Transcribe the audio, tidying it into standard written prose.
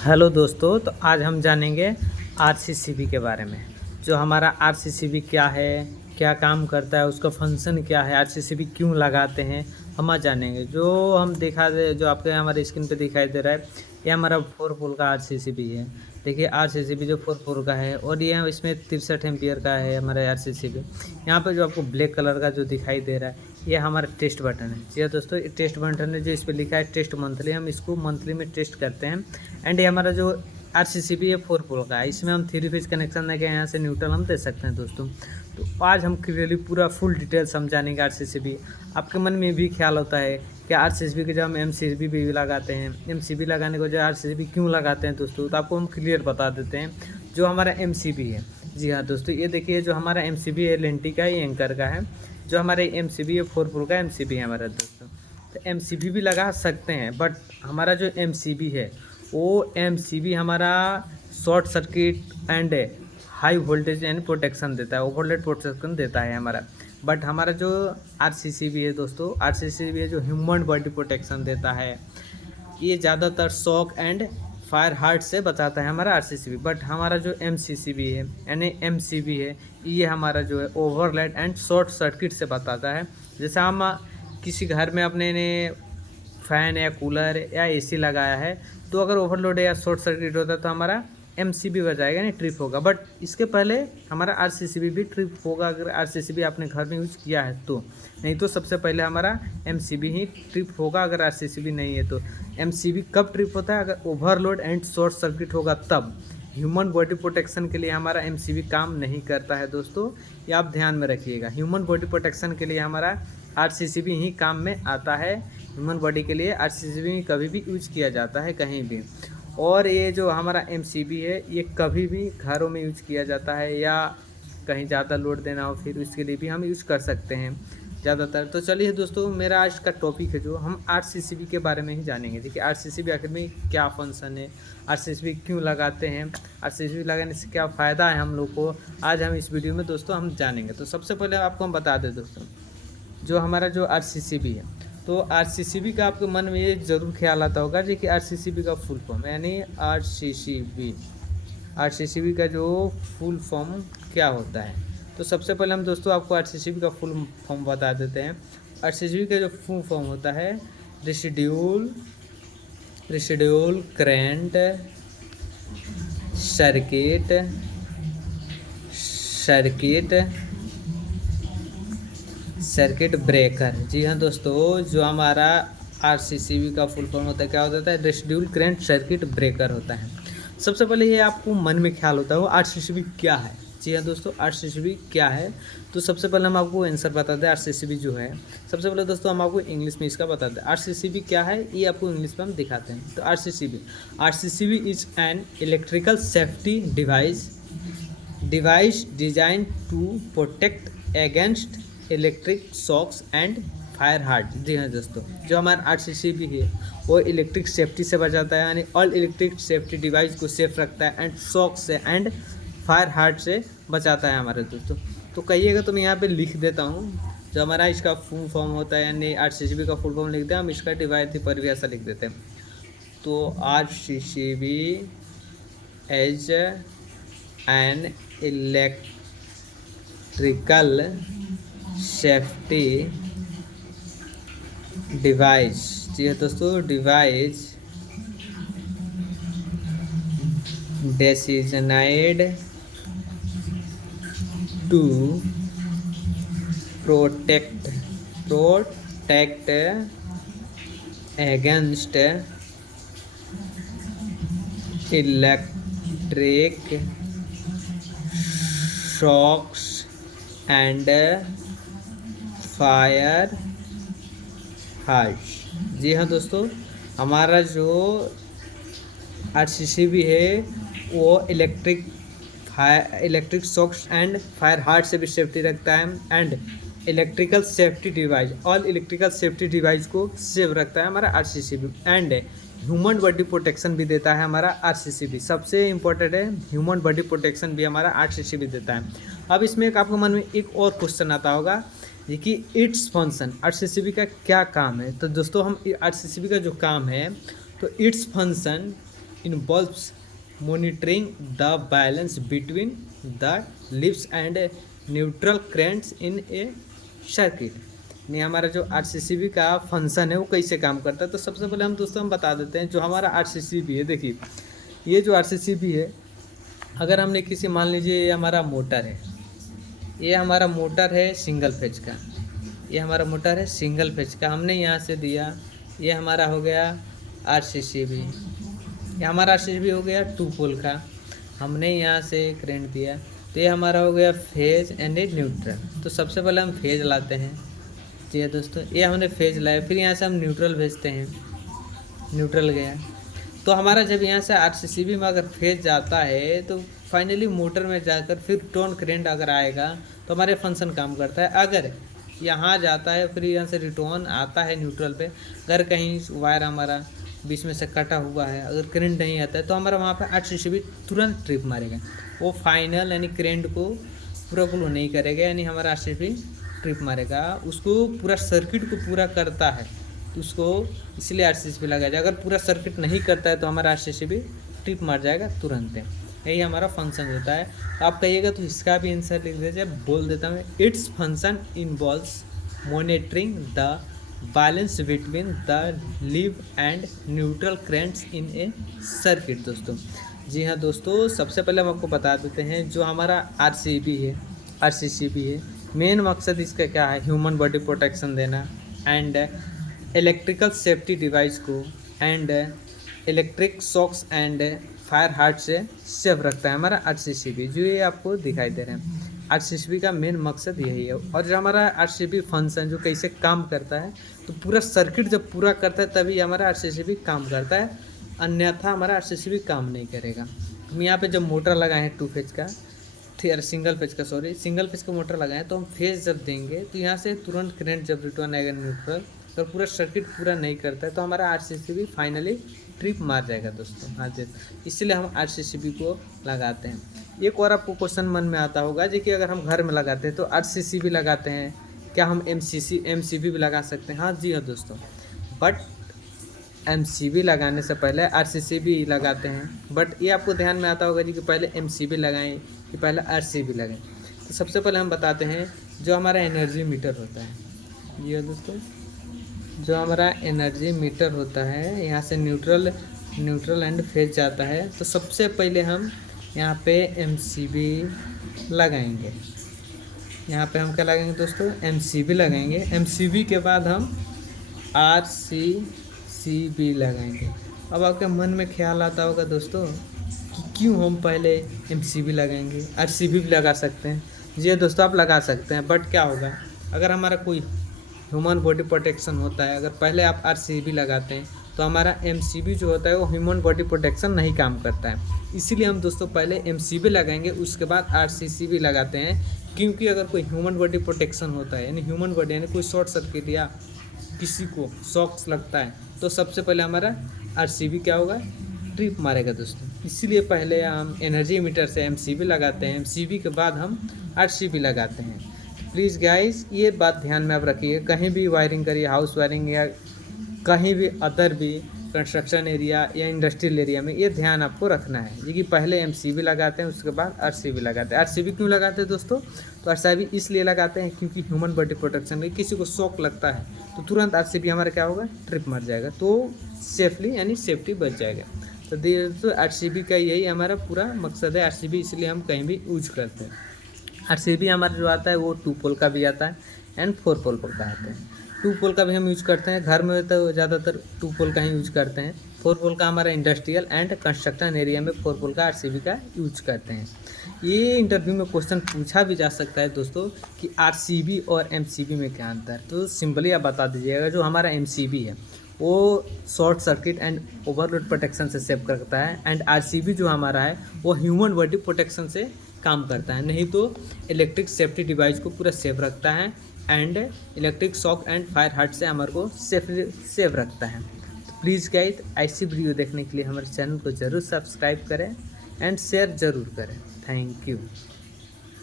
Hello दोस्तों, तो आज हम जानेंगे आरसीसीबी के बारे में। जो हमारा आरसीसीबी क्या है, क्या काम करता है, उसका फंक्शन क्या है, आरसीसीबी क्यों लगाते हैं, हम आज जानेंगे। जो आपके हमारे स्क्रीन पे दिखाई दे रहा है, ये हमारा 4 पोल का आरसीसीबी है। देखिए आरसीसीबी जो 4 पोल का है और ये इसमें 63 एम्पियर का है हमारा आरसीसीबी। यहाँ पे जो आपको ब्लैक कलर का जो दिखाई दे रहा है, ये हमारा टेस्ट बटन है। जी हाँ दोस्तों, ये टेस्ट बटन है। जो इस पर लिखा है टेस्ट मंथली, हम इसको मंथली में टेस्ट करते हैं। एंड ये हमारा जो आरसीसीबी है 4 पोल का है, इसमें हम 3 फेज कनेक्शन देके यहाँ से न्यूट्रल हम दे सकते हैं दोस्तों। तो आज हम क्लियरली पूरा फुल डिटेल समझानेंगे आरसीसीबी। आपके मन में भी ख्याल होता है कि आरसीसीबी के जब हम एमसीबी भी लगाते हैं, एमसीबी लगाने को जो आरसीसीबी क्यों लगाते हैं दोस्तों, तो आपको हम क्लियर बता देते हैं। जो हमारा एमसीबी है, जी हाँ दोस्तों, ये देखिए जो हमारा एमसीबी है लेंटी का, ये एंकर का है। जो हमारे एमसीबी है 4 पोल का एमसीबी है हमारा दोस्तों। तो एमसीबी भी लगा सकते हैं, बट हमारा जो एमसीबी है वो एमसीबी हमारा short circuit and high voltage and protection देता है, ओवरलोड प्रोटेक्शन देता है हमारा। बट हमारा जो आरसीसीबी है दोस्तों, आरसीसीबी है जो ह्यूमन बॉडी प्रोटेक्शन देता है। ये ज़्यादातर शॉक एंड फायर हार्ट से बचाता है हमारा आरसीसीबी। बट हमारा जो एमसीसीबी है यानी एमसीबी है, ये हमारा जो है ओवरलोड एंड शॉर्ट सर्किट से बचाता है। जैसे हम किसी घर में अपने ने फ़ैन या कूलर या एसी लगाया है, तो अगर ओवरलोड या शॉर्ट सर्किट होता है तो हमारा एमसीबी बजाएगा, नहीं ट्रिप होगा। बट इसके पहले हमारा आरसीसीबी भी ट्रिप होगा अगर आरसीसीबी आपने घर में यूज किया है तो। नहीं तो सबसे पहले हमारा एमसीबी ही ट्रिप होगा अगर आरसीसीबी नहीं है तो। एमसीबी कब ट्रिप होता है? अगर ओवरलोड एंड शॉर्ट सर्किट होगा तब। ह्यूमन बॉडी प्रोटेक्शन के लिए हमारा एमसीबी काम नहीं करता है दोस्तों, ये आप ध्यान में रखिएगा। ह्यूमन बॉडी प्रोटेक्शन के लिए हमारा आरसीसीबी ही काम में आता है। ह्यूमन बॉडी के लिए आरसीसीबी कभी भी यूज किया जाता है कहीं भी। और ये जो हमारा एमसीबी है, ये कभी भी घरों में यूज किया जाता है या कहीं ज़्यादा लोड देना हो फिर उसके लिए भी हम यूज कर सकते हैं ज़्यादातर। तो चलिए दोस्तों, मेरा आज का टॉपिक है जो हम आरसीसीबी के बारे में ही जानेंगे। देखिए आरसीसीबी आखिर में क्या फंक्शन है, आरसीसीबी क्यों लगाते हैं, आरसीसीबी लगाने से क्या फ़ायदा है हम लोग को, आज हम इस वीडियो में दोस्तों हम जानेंगे। तो सबसे पहले आपको हम बता दें दोस्तों, जो हमारा जो आरसीसीबी है, तो आरसीसीबी का आपके मन में ये ज़रूर ख्याल आता होगा जी कि आरसीसीबी का फुल फॉर्म यानी आरसीसीबी, आरसीसीबी का जो फुल फॉर्म क्या होता है। तो सबसे पहले हम दोस्तों आपको आरसीसीबी का फुल फॉर्म बता देते हैं। आरसीसीबी का जो फुल फॉर्म होता है, residual current circuit circuit breaker. जी हाँ दोस्तों, जो हमारा आरसीसीबी का फुल फॉर्म होता है क्या होता है? रेसिडुअल करंट सर्किट ब्रेकर होता है। सबसे पहले ये आपको मन में ख्याल होता है वो आरसीसीबी क्या है। जी हाँ दोस्तों, आरसीसीबी क्या है, तो सबसे पहले हम आपको आंसर बता दें। आरसीसीबी जो है, सबसे पहले दोस्तों हम आपको इंग्लिश में इसका बता दें। आरसीसीबी क्या है ये आपको इंग्लिश में हम दिखाते हैं। तो RCCB is an electrical safety device design to protect against electric shocks and fire heart. जी हाँ दोस्तों, जो हमारा आरसीसीबी है वो इलेक्ट्रिक सेफ्टी से बचाता है, यानी ऑल इलेक्ट्रिक सेफ्टी डिवाइस को सेफ रखता है एंड शॉक से एंड फायर हार्ट से बचाता है हमारे दोस्तों। तो कहिएगा तो मैं यहाँ पे लिख देता हूँ जो हमारा इसका फुल फॉर्म होता है, यानी आरसीसीबी का फुल फॉर्म लिखते हैं हम, इसका डिवाइस परिभाषा लिख देते हैं। तो RCCB as an electrical safety device. जी हाँ दोस्तों, device designated to protect against electric shocks and fire heart. जी हाँ दोस्तों, हमारा जो आरसीसीबी है वो electric shocks and fire heart से भी सेफ्टी रखता है and electrical safety device, all electrical safety device को सेव रखता है हमारा RCCB and human body protection भी देता है हमारा आरसीसीबी। सबसे इम्पोर्टेंट है, ह्यूमन बॉडी प्रोटेक्शन भी हमारा आरसीसीबी देता है। अब इसमें एक आपके मन में एक और क्वेश्चन आता होगा कि इट्स फंक्शन, आरसीसीबी का क्या काम है। तो दोस्तों हम आरसीसीबी का जो काम है, तो its function involves monitoring the balance between the leaves and neutral currents in a circuit। नहीं, हमारा जो आरसीसीबी का फंक्शन है वो कैसे काम करता है, तो सबसे पहले हम दोस्तों हम बता देते हैं। जो हमारा आरसीसीबी है, देखिए ये जो आरसीसीबी है, अगर हमने किसी, मान लीजिए ये हमारा मोटर है, ये हमारा मोटर है सिंगल फेज का, ये हमारा मोटर है सिंगल फेज का, हमने यहाँ से दिया, ये हमारा हो गया आरसीसीबी, ये हमारा आरसीसीबी हो गया 2 पोल का, हमने यहाँ से करंट दिया, तो ये हमारा हो गया फेज एंड ए न्यूट्रल। तो सबसे पहले हम फेज लाते हैं, जी दोस्तों, ये हमने फेज लाया, फिर यहाँ से हम न्यूट्रल भेजते हैं, न्यूट्रल गया। तो हमारा जब यहाँ से आरसीसीबी में अगर फेज जाता है तो फाइनली मोटर में जाकर फिर टोन करंट अगर आएगा तो हमारे फंक्शन काम करता है। अगर यहाँ जाता है फिर यहाँ से रिटर्न आता है न्यूट्रल पे, अगर कहीं वायर हमारा बीच में से कटा हुआ है, अगर करंट नहीं आता है तो हमारा वहाँ पे आरसीसीबी तुरंत ट्रिप मारेगा, वो फाइनल यानी करंट को पूरा ग्लो नहीं करेगा, यानी हमारा आरसीसीबी ट्रिप मारेगा, उसको पूरा सर्किट को पूरा करता है, तो उसको इसलिए आरसीसीबी लगाया जाए। अगर पूरा सर्किट नहीं करता है तो हमारा आरसीसीबी ट्रिप मार जाएगा तुरंत। यही हमारा फंक्शन होता है। तो आप कहिएगा तो इसका भी आंसर लिख दीजिए, बोल देता हूँ, its function involves monitoring the balance between the leave and neutral currents in A circuit. दोस्तों जी हाँ दोस्तों, सबसे पहले हम आपको बता देते हैं जो हमारा आरसीसीबी है, मेन मकसद इसका क्या है, ह्यूमन बॉडी प्रोटेक्शन देना एंड इलेक्ट्रिकल सेफ्टी डिवाइस को and electric shocks and fire heart से सेफ रखता है हमारा आरसीसीबी, जो ये आपको दिखाई दे रहे हैं। आरसीसीबी का मेन मकसद यही है। और जो हमारा आरसीसीबी फंक्शन जो कैसे काम करता है, तो पूरा सर्किट जब पूरा करता है तभी हमारा आरसीसीबी काम करता है, अन्यथा हमारा आरसीसीबी काम नहीं करेगा। हम यहाँ पे जब मोटर लगाए हैं 2 फेज का, सिंगल फेज का मोटर लगाएं, तो हम फेज जब देंगे तो यहाँ से तुरंत करंट जब रिटर्न आएगा न्यूट्रल, तो पूरा सर्किट पूरा नहीं करता है तो हमारा आरसीसीबी फाइनली ट्रिप मार जाएगा दोस्तों। हाँ जी, इसलिए हम आरसीसीबी को लगाते हैं। एक और आपको क्वेश्चन मन में आता होगा जी कि अगर हम घर में लगाते हैं तो आरसीसीबी लगाते हैं, क्या हम एमसीबी भी लगा सकते हैं? हाँ जी हाँ दोस्तों, बट एमसीबी लगाने से पहले आरसीसीबी लगाते हैं। बट ये आपको ध्यान में आता होगा जी कि पहले एमसीबी लगाएं कि पहले आरसीबी लगाएं। तो सबसे पहले हम बताते हैं जो हमारा एनर्जी मीटर होता है। जी हाँ दोस्तों, जो हमारा एनर्जी मीटर होता है, यहाँ से न्यूट्रल एंड फेज जाता है। तो सबसे पहले हम यहाँ पे एमसीबी लगाएंगे। यहाँ पे हम क्या लगाएंगे दोस्तों? एमसीबी लगाएंगे। एमसीबी के बाद हम आरसीसीबी लगाएंगे। अब आपके मन में ख्याल आता होगा दोस्तों कि क्यों हम पहले एमसीबी लगाएंगे, आरसीबी भी लगा सकते हैं। जी दोस्तों, आप लगा सकते हैं, बट क्या होगा अगर हमारा कोई ह्यूमन बॉडी प्रोटेक्शन होता है, अगर पहले आप आरसीबी लगाते हैं तो हमारा एमसीबी जो होता है वो ह्यूमन बॉडी प्रोटेक्शन नहीं काम करता है। इसीलिए हम दोस्तों पहले एमसीबी लगाएंगे, उसके बाद आरसीसीबी लगाते हैं। क्योंकि अगर कोई ह्यूमन बॉडी प्रोटेक्शन होता है, यानी ह्यूमन बॉडी यानी कोई शॉर्ट सर्किट या किसी को शॉक्स लगता है, तो सबसे पहले हमारा आरसीबी क्या होगा? ट्रिप मारेगा दोस्तों। इसीलिए पहले हम एनर्जी मीटर से एमसीबी लगाते हैं, एमसीबी के बाद हम आरसीबी लगाते हैं। प्लीज़ गाइस, ये बात ध्यान में आप रखिए, कहीं भी वायरिंग करिए, हाउस वायरिंग या कहीं भी अदर भी कंस्ट्रक्शन एरिया या इंडस्ट्रियल एरिया में, ये ध्यान आपको रखना है जी कि पहले एमसीबी लगाते हैं, उसके बाद आरसीबी लगाते हैं। आरसीबी क्यों लगाते हैं दोस्तों? तो आरसीबी इसलिए लगाते हैं क्योंकि ह्यूमन बॉडी प्रोटेक्शन में किसी को शॉक लगता है तो तुरंत आरसीबी हमारा क्या होगा? ट्रिप मर जाएगा, तो सेफली यानी सेफ्टी बच जाएगा। तो दोस्तों आरसीबी का यही हमारा पूरा मकसद है। आरसीबी इसलिए हम कहीं भी यूज करते हैं। आरसीबी हमारा जो आता है वो 2 पोल का भी आता है एंड 4 पोल का आता है। 2 पोल का भी हम यूज करते हैं, घर में तो ज़्यादातर 2 पोल का ही यूज करते हैं। 4 पोल का हमारा इंडस्ट्रियल एंड कंस्ट्रक्शन एरिया में 4 पोल का आरसीबी का यूज करते हैं। ये इंटरव्यू में क्वेश्चन पूछा भी जा सकता है दोस्तों कि आरसीबी और एमसीबी में क्या अंतर है, तो सिंपली आप बता दीजिएगा। जो हमारा एमसीबी है वो short circuit and overload protection से सेव करता है, एंड आरसीबी जो हमारा है वो ह्यूमन बॉडी प्रोटेक्शन से काम करता है, नहीं तो इलेक्ट्रिक सेफ्टी डिवाइस को पूरा सेफ रखता है and electric shock and fire heart से हमारे को सेफ रखता है। तो प्लीज़ गाइस, ऐसी वीडियो देखने के लिए हमारे चैनल को ज़रूर सब्सक्राइब करें एंड शेयर ज़रूर करें। Thank you.